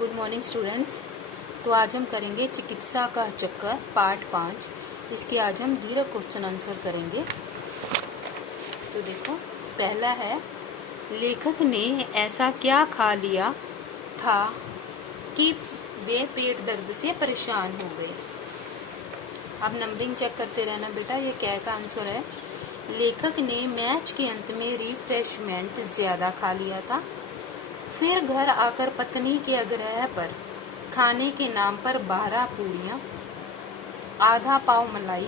Good morning students. तो आज हम करेंगे चिकित्सा का चक्कर पार्ट 5। इसके आज हम दीर्घ क्वेश्चन आंसर करेंगे। तो देखो, पहला है, लेखक ने ऐसा क्या खा लिया था कि वे पेट दर्द से परेशान हो गए। अब नंबरिंग चेक करते रहना बेटा। ये क्या का आंसर है। लेखक ने मैच के अंत में रिफ्रेशमेंट ज्यादा खा लिया था। फिर घर आकर पत्नी के आग्रह पर खाने के नाम पर 12 पूड़ियां, आधा पाव मलाई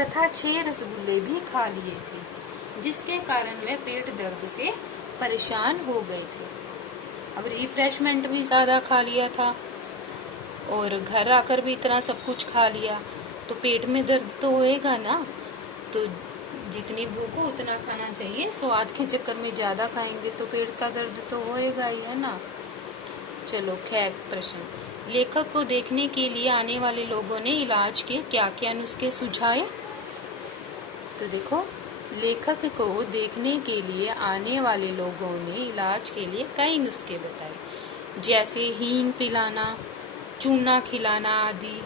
तथा 6 रसगुल्ले भी खा लिए थे, जिसके कारण वे पेट दर्द से परेशान हो गए थे। अब रिफ्रेशमेंट भी ज्यादा खा लिया था और घर आकर भी इतना सब कुछ खा लिया, तो पेट में दर्द तो होएगा ना। तो जितनी भूख हो उतना खाना चाहिए। स्वाद के चक्कर में ज्यादा खाएंगे तो पेट का दर्द तो होएगा ही, है ना। चलो खैर, प्रश्न, लेखक को देखने के लिए आने वाले लोगों ने इलाज के क्या क्या नुस्खे सुझाए। तो देखो, लेखक को देखने के लिए आने वाले लोगों ने इलाज के लिए कई नुस्खे बताए, जैसे हींग पिलाना, चूना खिलाना आदि।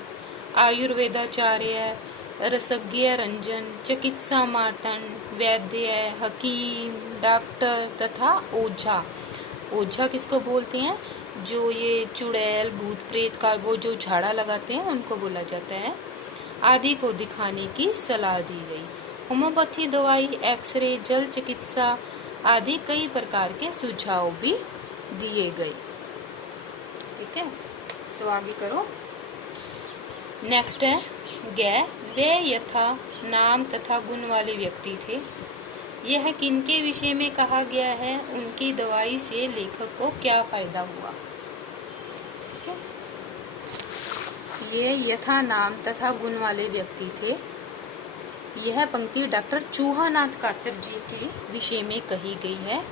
आयुर्वेदाचार्य, रसज्ञ रंजन, चिकित्सा मार्तंड, वैद्य, हकीम, डॉक्टर तथा ओझा। ओझा किसको बोलते हैं? जो ये चुड़ैल भूत प्रेत का वो जो झाड़ा लगाते हैं उनको बोला जाता है, आदि को दिखाने की सलाह दी गई। होम्योपैथी दवाई, एक्सरे, जल चिकित्सा आदि कई प्रकार के सुझाव भी दिए गए। ठीक है, तो आगे करो। नेक्स्ट है, वे यथा नाम तथा गुण वाले व्यक्ति थे। यह किनके विषय में कहा गया है? उनकी दवाई से लेखक को क्या फायदा हुआ। ये यथा नाम तथा गुण वाले व्यक्ति थे। यह पंक्ति डॉक्टर चूहानाथ कातर जी के विषय में कही गई है।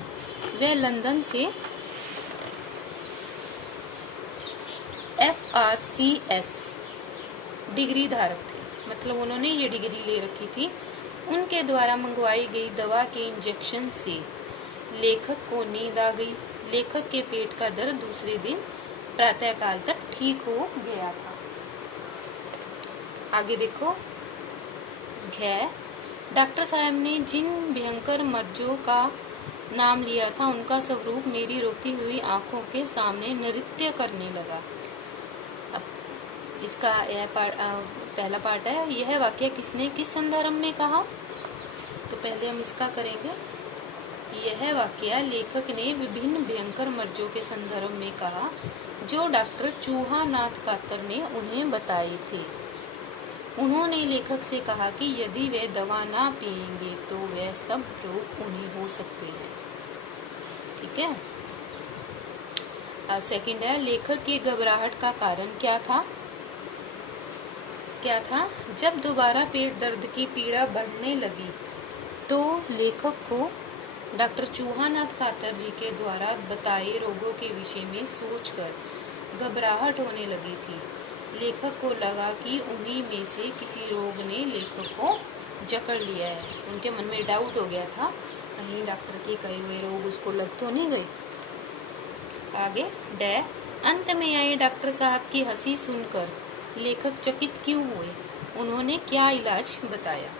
वे लंदन से FRCS डिग्री धारक थे, मतलब उन्होंने ये डिग्री ले रखी थी। उनके द्वारा मंगवाई गई दवा के इंजेक्शन से लेखक को नींद आ गई। लेखक के पेट का दर्द दूसरे दिन प्रातःकाल तक ठीक हो गया था। आगे देखो, डॉक्टर साहब ने जिन भयंकर मर्जों का नाम लिया था उनका स्वरूप मेरी रोती हुई आंखों के सामने नृत्य करने लगा। इसका यह पहला पार्ट है, यह वाक्य किसने किस संदर्भ में कहा। तो पहले हम इसका करेंगे। यह वाक्य लेखक ने विभिन्न भयंकर मर्जों के संदर्भ में कहा जो डॉक्टर चूहानाथ कातर ने उन्हें बताए थे। उन्होंने लेखक से कहा कि यदि वे दवा ना पिएंगे तो वे सब रोग उन्हें हो सकते हैं। ठीक है। सेकंड है, लेखक की घबराहट का कारण क्या था। जब दोबारा पेट दर्द की पीड़ा बढ़ने लगी तो लेखक को डॉक्टर चूहानाथ कातर जी के द्वारा बताए रोगों के विषय में सोचकर घबराहट होने लगी थी। लेखक को लगा कि उन्हीं में से किसी रोग ने लेखक को जकड़ लिया है। उनके मन में डाउट हो गया था, कहीं डॉक्टर के कहे हुए रोग उसको लग तो नहीं गए। आगे, अंत में आए डॉक्टर साहब की हंसी सुनकर लेखक चकित क्यों हुए? उन्होंने क्या इलाज बताया।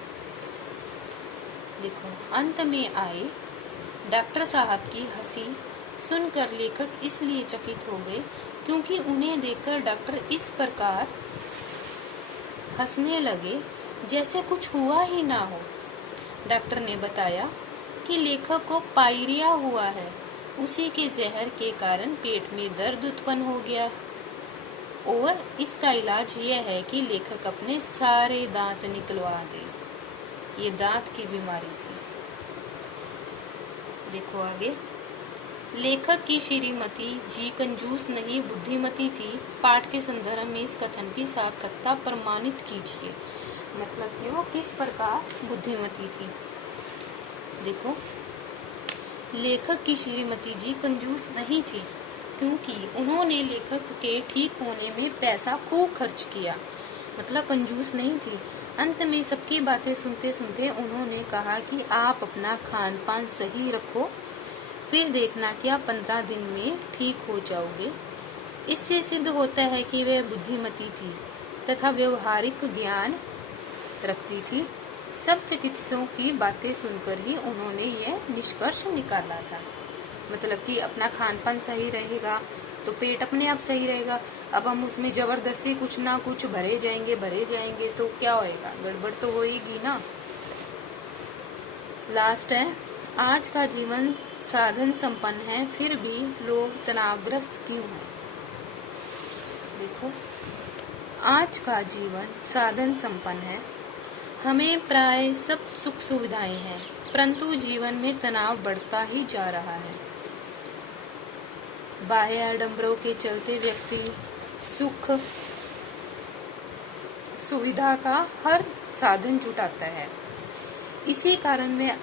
देखो, अंत में आए डॉक्टर साहब की हंसी सुनकर लेखक इसलिए चकित हो गए क्योंकि उन्हें देखकर डॉक्टर इस प्रकार हंसने लगे जैसे कुछ हुआ ही ना हो। डॉक्टर ने बताया कि लेखक को पायरिया हुआ है, उसी के जहर के कारण पेट में दर्द उत्पन्न हो गया और इसका इलाज यह है कि लेखक अपने सारे दांत निकलवा दे। ये दांत की बीमारी थी। देखो आगे, लेखक की श्रीमती जी कंजूस नहीं बुद्धिमती थी। पाठ के संदर्भ में इस कथन की सार्थकता प्रमाणित कीजिए। मतलब कि वो किस प्रकार बुद्धिमती थी। देखो, लेखक की श्रीमती जी कंजूस नहीं थी क्योंकि उन्होंने लेखक के ठीक होने में पैसा खूब खर्च किया, मतलब कंजूस नहीं थी। अंत में सबकी बातें सुनते सुनते उन्होंने कहा कि आप अपना खान पान सही रखो, फिर देखना कि आप 15 दिन में ठीक हो जाओगे। इससे सिद्ध होता है कि वह बुद्धिमती थी तथा व्यवहारिक ज्ञान रखती थी। सब चिकित्सकों की बातें सुनकर ही उन्होंने यह निष्कर्ष निकाला था। मतलब कि अपना खान पान सही रहेगा तो पेट अपने आप सही रहेगा। अब हम उसमें जबरदस्ती कुछ ना कुछ भरे जाएंगे तो क्या होएगा, गड़बड़ तो होएगी ना। लास्ट है, आज का जीवन साधन संपन्न है फिर भी लोग तनावग्रस्त क्यों हैं। देखो, आज का जीवन साधन संपन्न है, हमें प्राय सब सुख सुविधाएं हैं, परंतु जीवन में तनाव बढ़ता ही जा रहा है। बाह्य आडंबरों के चलते व्यक्ति सुख सुविधा का हर साधन जुटाता है। इसी कारण वह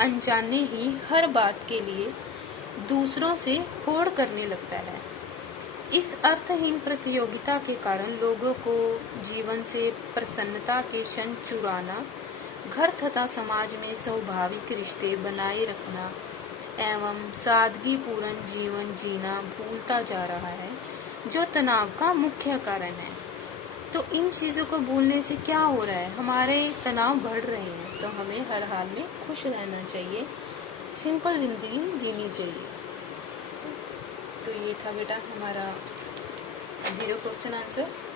अनजाने ही हर बात के लिए दूसरों से होड़ करने लगता है। इस अर्थहीन प्रतियोगिता के कारण लोगों को जीवन से प्रसन्नता के क्षण चुराना, घर तथा समाज में स्वाभाविक रिश्ते बनाए रखना एवं सादगीपूर्ण जीवन जीना भूलता जा रहा है, जो तनाव का मुख्य कारण है। तो इन चीज़ों को भूलने से क्या हो रहा है, हमारे तनाव बढ़ रहे हैं। तो हमें हर हाल में खुश रहना चाहिए, सिंपल जिंदगी जीनी चाहिए। तो ये था बेटा हमारा 0 क्वेश्चन आंसर्स।